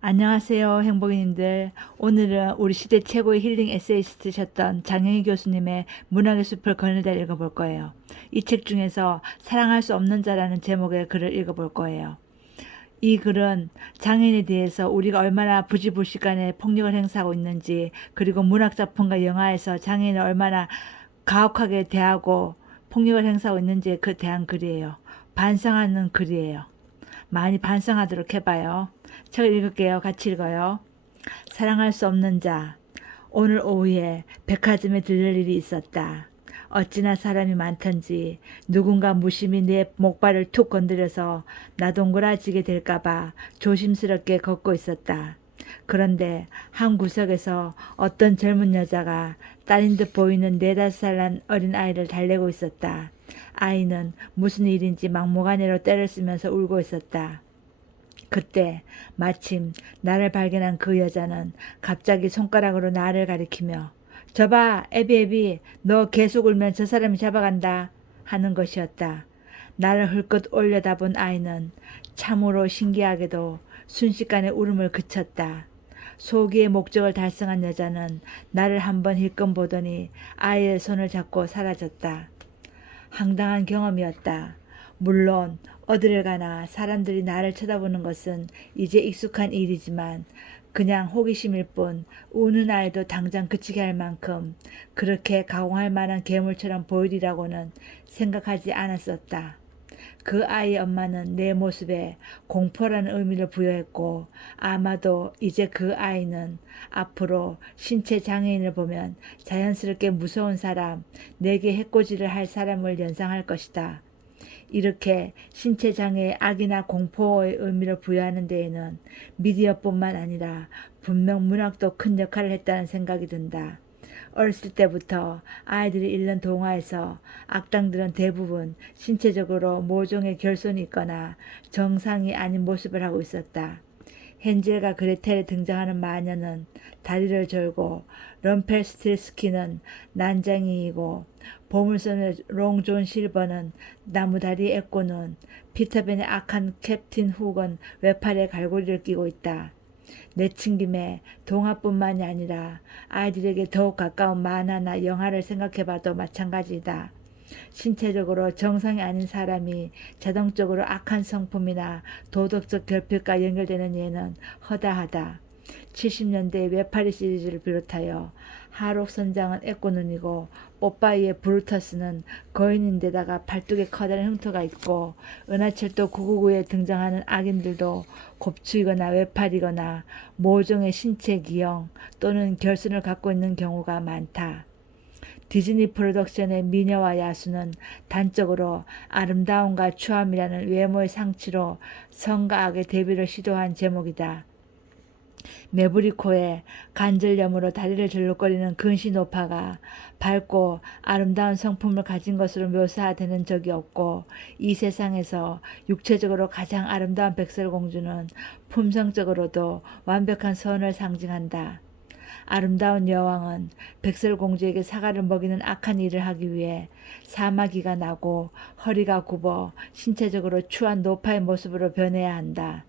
안녕하세요, 행복인님들. 오늘은 우리 시대 최고의 힐링 에세이스트셨던 장영희 교수님의 문학의 숲을 거닐다 읽어볼 거예요. 이 책 중에서 사랑할 수 없는 자라는 제목의 글을 읽어볼 거예요. 이 글은 장애인에 대해서 우리가 얼마나 부지불식간에 폭력을 행사하고 있는지, 그리고 문학작품과 영화에서 장애인을 얼마나 가혹하게 대하고 폭력을 행사하고 있는지에 그 대한 글이에요. 반성하는 글이에요. 많이 반성하도록 해봐요. 책을 읽을게요. 같이 읽어요. 사랑할 수 없는 자. 오늘 오후에 백화점에 들릴 일이 있었다. 어찌나 사람이 많던지 누군가 무심히 내 목발을 툭 건드려서 나 동그라지게 될까봐 조심스럽게 걷고 있었다. 그런데 한 구석에서 어떤 젊은 여자가 딸인 듯 보이는 네다섯 살 난 어린 아이를 달래고 있었다. 아이는 무슨 일인지 막무가내로 때를 쓰면서 울고 있었다. 그때 마침 나를 발견한 그 여자는 갑자기 손가락으로 나를 가리키며 저봐 애비 너 계속 울면 저 사람이 잡아간다 하는 것이었다. 나를 흘끗 올려다본 아이는 참으로 신기하게도 순식간에 울음을 그쳤다. 소기의 목적을 달성한 여자는 나를 한번 힐끔 보더니 아이의 손을 잡고 사라졌다. 황당한 경험이었다. 물론 어디를 가나 사람들이 나를 쳐다보는 것은 이제 익숙한 일이지만 그냥 호기심일 뿐 우는 아이도 당장 그치게 할 만큼 그렇게 가공할 만한 괴물처럼 보이리라고는 생각하지 않았었다. 그 아이의 엄마는 내 모습에 공포라는 의미를 부여했고 아마도 이제 그 아이는 앞으로 신체 장애인을 보면 자연스럽게 무서운 사람, 내게 해코지를 할 사람을 연상할 것이다. 이렇게 신체 장애에 악이나 공포의 의미를 부여하는 데에는 미디어뿐만 아니라 분명 문학도 큰 역할을 했다는 생각이 든다. 어렸을 때부터 아이들이 읽는 동화에서 악당들은 대부분 신체적으로 모종의 결손이 있거나 정상이 아닌 모습을 하고 있었다. 헨젤과 그레텔에 등장하는 마녀는 다리를 절고 럼펠스틸스키는 난장이이고 보물선의 롱존 실버는 나무다리 에꼬는 피터벤의 악한 캡틴 훅은 외팔에 갈고리를 끼고 있다. 내친김에 동화뿐만이 아니라 아이들에게 더욱 가까운 만화나 영화를 생각해봐도 마찬가지다. 신체적으로 정상이 아닌 사람이 자동적으로 악한 성품이나 도덕적 결핍과 연결되는 예는 허다하다. 70년대의 외파리 시리즈를 비롯하여 하록 선장은 에꼬눈이고 뽀빠이의 브루터스는 거인인데다가 팔뚝에 커다란 흉터가 있고 은하철도 999에 등장하는 악인들도 곱추이거나 외팔이거나 모종의 신체 기형 또는 결손을 갖고 있는 경우가 많다. 디즈니 프로덕션의 미녀와 야수는 단적으로 아름다움과 추함이라는 외모의 상치로 성과 악의 대비를 시도한 제목이다. 메브리코의 간절염으로 다리를 절룩거리는 근시노파가 밝고 아름다운 성품을 가진 것으로 묘사되는 적이 없고 이 세상에서 육체적으로 가장 아름다운 백설공주는 품성적으로도 완벽한 선을 상징한다. 아름다운 여왕은 백설 공주에게 사과를 먹이는 악한 일을 하기 위해 사마귀가 나고 허리가 굽어 신체적으로 추한 노파의 모습으로 변해야 한다.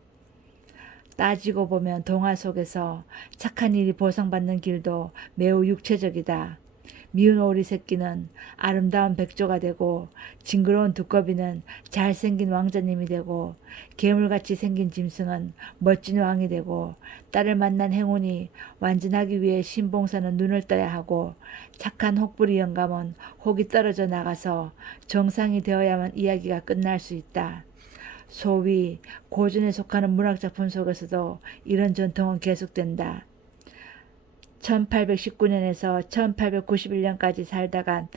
따지고 보면 동화 속에서 착한 일이 보상받는 길도 매우 육체적이다. 미운 오리 새끼는 아름다운 백조가 되고 징그러운 두꺼비는 잘생긴 왕자님이 되고 괴물같이 생긴 짐승은 멋진 왕이 되고 딸을 만난 행운이 완전하기 위해 신봉사는 눈을 떠야 하고 착한 혹부리 영감은 혹이 떨어져 나가서 정상이 되어야만 이야기가 끝날 수 있다. 소위 고전에 속하는 문학작품 속에서도 이런 전통은 계속된다. 1819년에서 1891년까지 살다간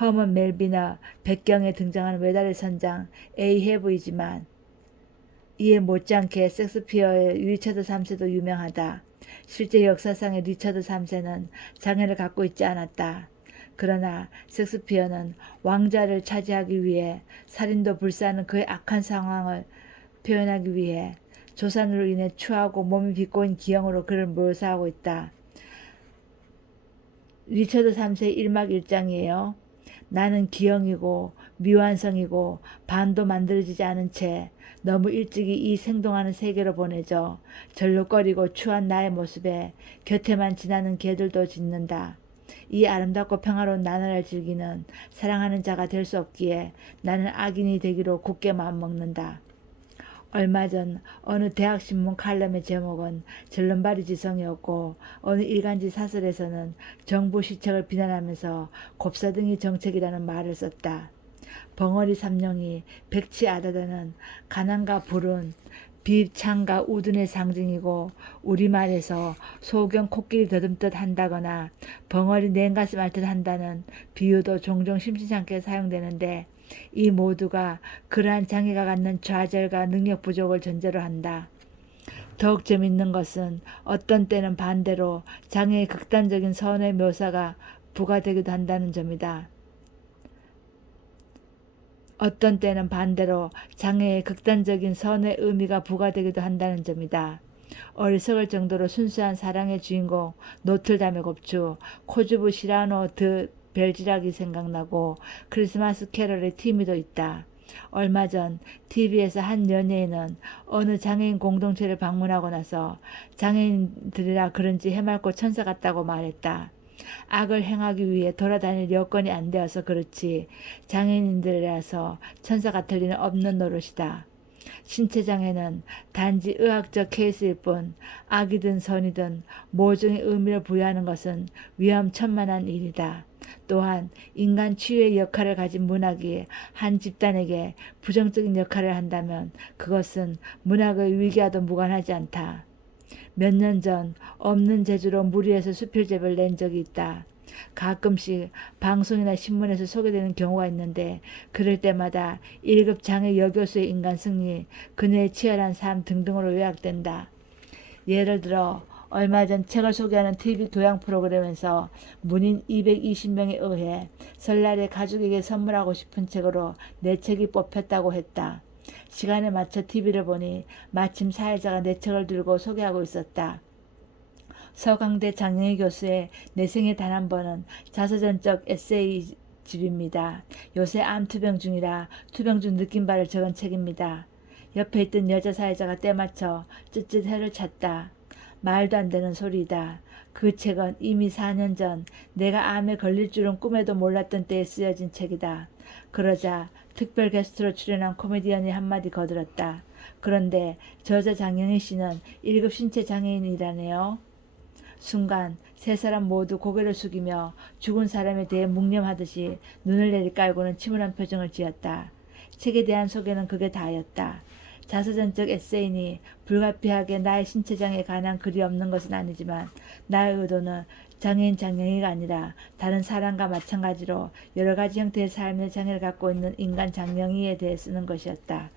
허먼 멜비너 백경에 등장하는 외달의 선장 에이헤브이지만 이에 못지않게 섹스피어의 리처드 3세도 유명하다. 실제 역사상의 리처드 3세는 장애를 갖고 있지 않았다. 그러나 섹스피어는 왕자를 차지하기 위해 살인도 불사하는 그의 악한 상황을 표현하기 위해 조산으로 인해 추하고 몸이 비꼬인 기형으로 그를 묘사하고 있다. 리처드 3세 1막 1장이에요. 나는 기형이고 미완성이고 반도 만들어지지 않은 채 너무 일찍이 이 생동하는 세계로 보내져 절룩거리고 추한 나의 모습에 곁에만 지나는 개들도 짖는다. 이 아름답고 평화로운 나날을 즐기는 사랑하는 자가 될 수 없기에 나는 악인이 되기로 굳게 마음먹는다. 얼마 전 어느 대학신문 칼럼의 제목은 절름발이 지성이었고 어느 일간지 사설에서는 정부 시책을 비난하면서 곱사등이 정책이라는 말을 썼다. 벙어리 삼룡이 백치 아다다는 가난과 불운, 비창과 우둔의 상징이고 우리말에서 소경 코끼리 더듬듯 한다거나 벙어리 냉가슴 앓듯 한다는 비유도 종종 심심찮게 사용되는데 이 모두가 그러한 장애가 갖는 좌절과 능력 부족을 전제로 한다. 더욱 재밌는 것은 어떤 때는 반대로 장애의 극단적인 선의 묘사가 부과되기도 한다는 점이다. 어떤 때는 반대로 장애의 극단적인 선의 의미가 부과되기도 한다는 점이다. 어리석을 정도로 순수한 사랑의 주인공 노틀담의 곱추 코주브 시라노 드 벨지락이 생각나고 크리스마스 캐럴의 티미도 있다. 얼마 전 TV에서 한 연예인은 어느 장애인 공동체를 방문하고 나서 장애인들이라 그런지 해맑고 천사 같다고 말했다. 악을 행하기 위해 돌아다닐 여건이 안 되어서 그렇지 장애인들이라서 천사 같을 리는 없는 노릇이다. 신체장애는 단지 의학적 케이스일 뿐 악이든 선이든 모종의 의미를 부여하는 것은 위험천만한 일이다. 또한 인간 치유의 역할을 가진 문학이 한 집단에게 부정적인 역할을 한다면 그것은 문학의 위기와도 무관하지 않다. 몇 년 전 없는 재주로 무리해서 수필집을 낸 적이 있다. 가끔씩 방송이나 신문에서 소개되는 경우가 있는데 그럴 때마다 1급 장애 여교수의 인간 승리, 그녀의 치열한 삶 등등으로 요약된다. 예를 들어 얼마 전 책을 소개하는 TV 교양 프로그램에서 문인 220명에 의해 설날에 가족에게 선물하고 싶은 책으로 내 책이 뽑혔다고 했다. 시간에 맞춰 TV를 보니 마침 사회자가 내 책을 들고 소개하고 있었다. 서강대 장영희 교수의 내 생에 단 한 번은 자서전적 에세이 집입니다. 요새 암 투병 중이라 투병 중 느낀 바를 적은 책입니다. 옆에 있던 여자 사회자가 때맞춰 쯧쯧 해를 찼다. 말도 안 되는 소리다. 그 책은 이미 4년 전 내가 암에 걸릴 줄은 꿈에도 몰랐던 때에 쓰여진 책이다. 그러자 특별 게스트로 출연한 코미디언이 한마디 거들었다. 그런데 저자 장영희 씨는 1급 신체 장애인이라네요. 순간 세 사람 모두 고개를 숙이며 죽은 사람에 대해 묵념하듯이 눈을 내리깔고는 침울한 표정을 지었다. 책에 대한 소개는 그게 다였다. 자서전적 에세이니 불가피하게 나의 신체장애에 관한 글이 없는 것은 아니지만 나의 의도는 장애인 장영이가 아니라 다른 사람과 마찬가지로 여러 가지 형태의 삶의 장애를 갖고 있는 인간 장영이에 대해 쓰는 것이었다.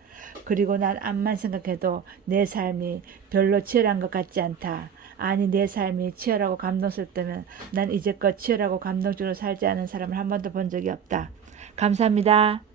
그리고 난 암만 생각해도 내 삶이 별로 치열한 것 같지 않다. 아니 내 삶이 치열하고 감동스럽다면 난 이제껏 치열하고 감동적으로 살지 않은 사람을 한 번도 본 적이 없다. 감사합니다.